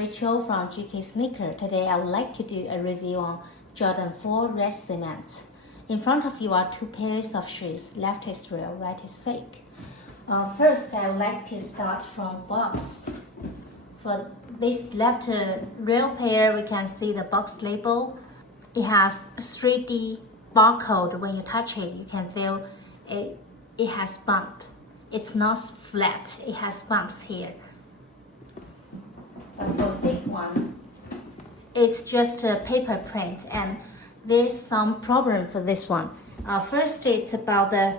Rachel from GK Sneaker. Today I would like to do a review on Jordan 4 Red Cement. In front of you are two pairs of shoes. Left is real, right is fake. First, I would like to start from box. For this left real pair, we can see the box label. It has 3D barcode. When you touch it, you can feel it has bump. It's not flat, it has bumps here. But for thick one, it's just a paper print, and there's some problem for this one. First, it's about the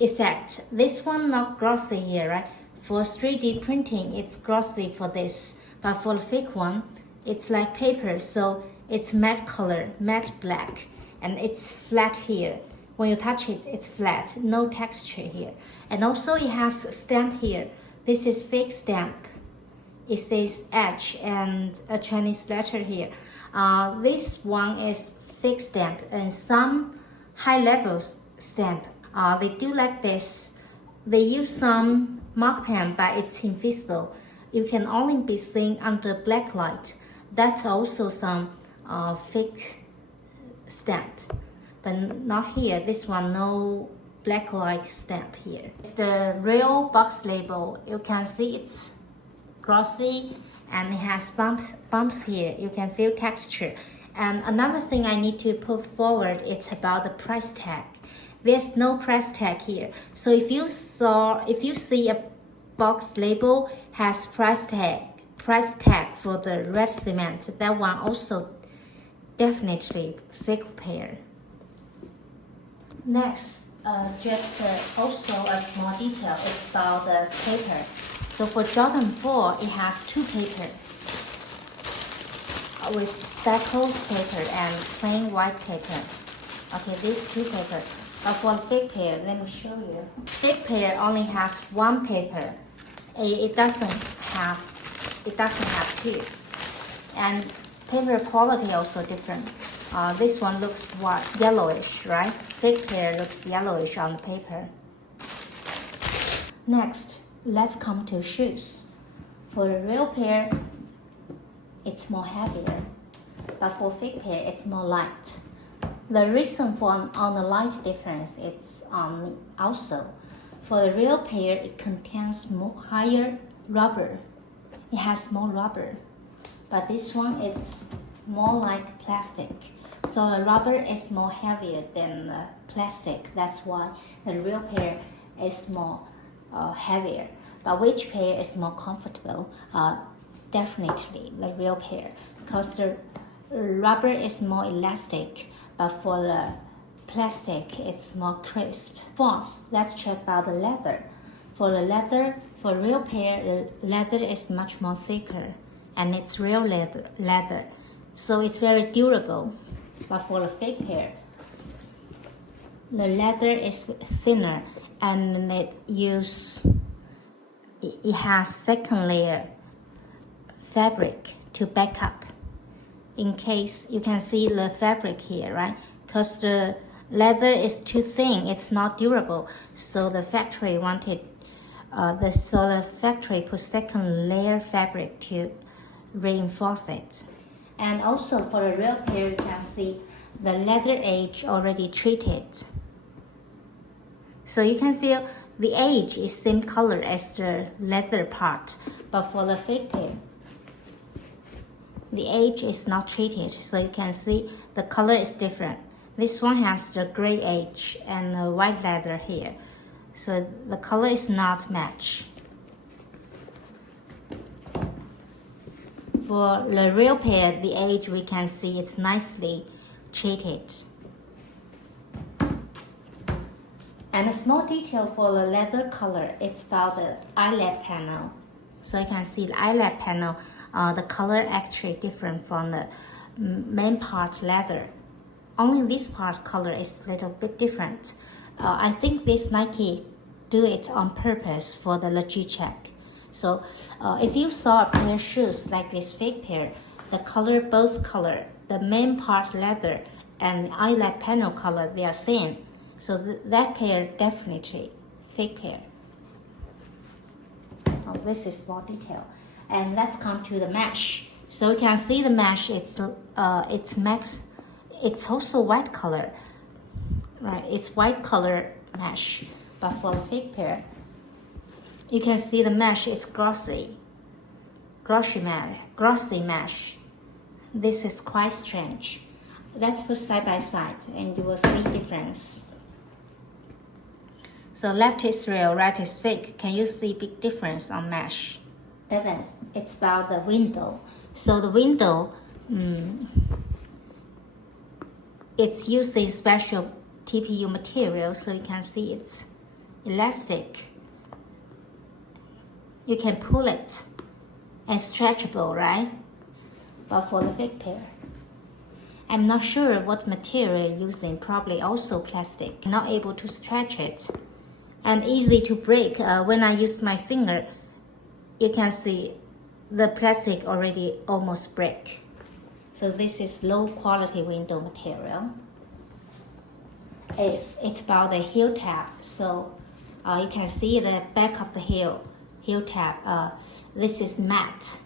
effect. This one not glossy here, right? For 3D printing, it's glossy for this, but for the fake one, it's like paper, so it's matte color, matte black, and it's flat here. When you touch it, it's flat, no texture here. And also it has a stamp here. This is fake stamp. It says H and a Chinese letter here. This one is fake stamp and some high levels stamp. They do like this. They use some mark pen, but it's invisible. You can only be seen under black light. That's also some fake stamp. But not here. This one, no black light stamp here. It's the real box label. You can see it's glossy and it has bumps here. You can feel texture. And another thing I need to put forward, it's about the price tag. There's no price tag here. So if you see a box label has price tag for the red cement, that one also definitely fake pair. Next, also a small detail, it's about the paper. So for Jordan 4, it has two paper with speckles paper and plain white paper. Okay, these two paper. But for fake pair, let me show you. Fake pair only has one paper. It doesn't have two. And paper quality also different. This one looks yellowish, right? Fake pair looks yellowish on the paper. Next, let's come to shoes. For the real pair, it's more heavier, but for fake pair, it's more light. The reason for on the light difference, it's also for the real pair, it contains higher rubber. It has more rubber, but this one it's more like plastic. So the rubber is more heavier than the plastic. That's why the real pair is more heavier. But which pair is more comfortable? Definitely the real pair, because the rubber is more elastic, but for the plastic it's more crisp. Fourth, let's check about the leather. For the leather, for real pair, the leather is much more thicker, and it's real leather, so it's very durable. But for the fake pair, the leather is thinner, and it has second layer fabric to back up. In case you can see the fabric here, right? Because the leather is too thin, it's not durable. So the factory put second layer fabric to reinforce it. And also for the real pair, you can see the leather edge already treated. So you can feel the edge is same color as the leather part, but for the fake pair, the edge is not treated, so you can see the color is different. This one has the gray edge and the white leather here, so the color is not matched. For the real pair, the edge we can see it's nicely treated. And a small detail for the leather color, it's about the eyelet panel. So you can see the eyelet panel, the color actually different from the main part leather. Only this part color is a little bit different. I think this Nike do it on purpose for the legit check. So if you saw a pair of shoes like this fake pair, the color, both color, the main part leather and the eyelet panel color, they are same. So that pair definitely fake pair. Oh, this is more detail. And let's come to the mesh. So you can see the mesh, it's matte, it's also white color, right? It's white color mesh. But for the fake pair, you can see the mesh is glossy mesh. This is quite strange. Let's put side by side and you will see difference. So left is real, right is fake. Can you see big difference on mesh? Seventh, it's about the window. So the window, it's using special TPU material, so you can see it's elastic. You can pull it and stretchable, right? But for the fake pair, I'm not sure what material you're using, probably also plastic. Not able to stretch it and easy to break. When I use my finger, you can see the plastic already almost break. So this is low quality window material. It's about the heel tab. So you can see the back of the heel tab. This is matte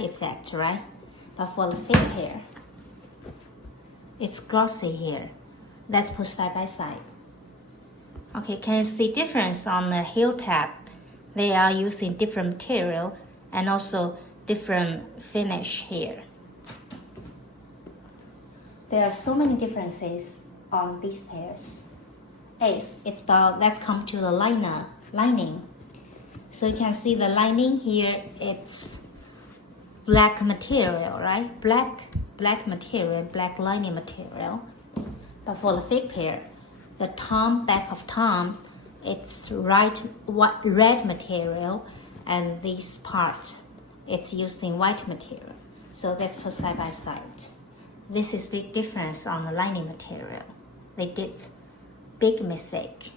effect, right? But for the fake pair, it's glossy here. Let's put side by side. Okay, can you see difference on the heel tab? They are using different material and also different finish here. There are so many differences on these pairs. Eighth, it's about, let's come to the lining. So you can see the lining here, it's black material, right? Black material, black lining material. But for the fake pair, the back of tom, it's red material, and this part, it's using white material. So let's put side by side. This is big difference on the lining material. They did big mistake.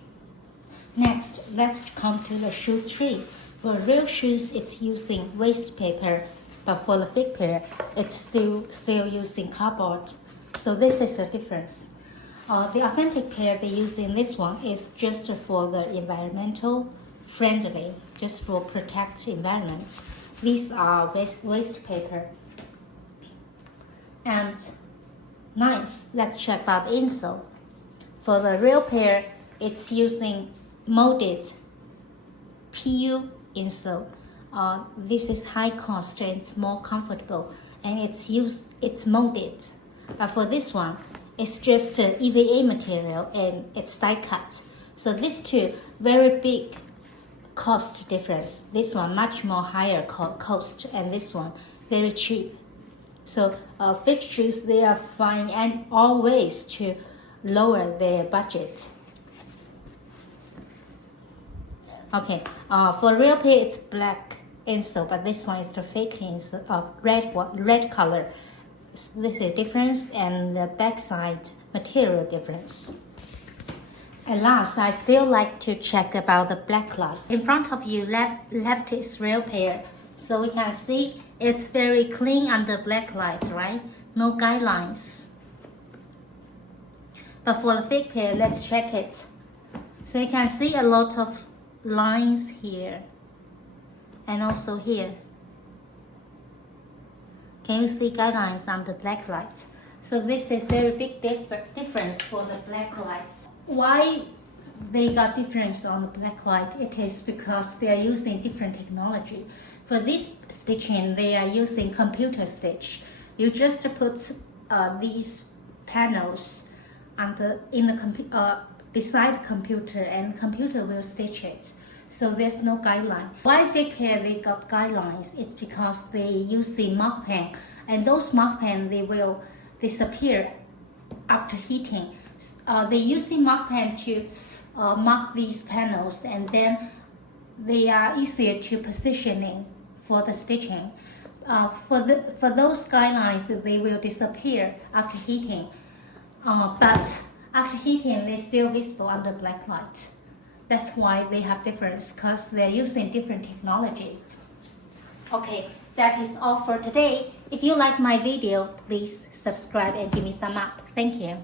Next, let's come to the shoe tree. For real shoes, it's using waste paper, but for the fake pair, it's still using cardboard. So this is the difference. The authentic pair they use in this one is just for the environmental friendly, just for protect environment. These are waste paper. And ninth, let's check about the insole. For the real pair, it's using molded PU insole. This is high cost and it's more comfortable, and it's molded. But for this one, it's just EVA material and it's die cut. So these two, very big cost difference. This one much more higher cost, and this one very cheap. So fake shoes, they are fine and all ways to lower their budget. Okay, for real pair it's black insole, but this one is the fake insole, red color. So this is difference, and the backside material difference. And last, I still like to check about the black light. In front of you, left is real pair. So we can see it's very clean under black light, right? No guidelines. But for the fake pair, let's check it. So you can see a lot of lines here and also here. Can you see guidelines under black light? So this is very big difference for the black light. Why they got difference on the black light? It is because they are using different technology. For this stitching, they are using computer stitch. You just put these panels beside the computer, and the computer will stitch it. So there's no guideline. Why fake hair they got guidelines? It's because they use the mark pen, and those mark pen they will disappear after heating. They use the mark pen to mark these panels, and then they are easier to positioning for the stitching. For those guidelines, they will disappear after heating. But after heating, they're still visible under black light. That's why they have difference, because they're using different technology. Okay, that is all for today. If you like my video, please subscribe and give me a thumb up. Thank you.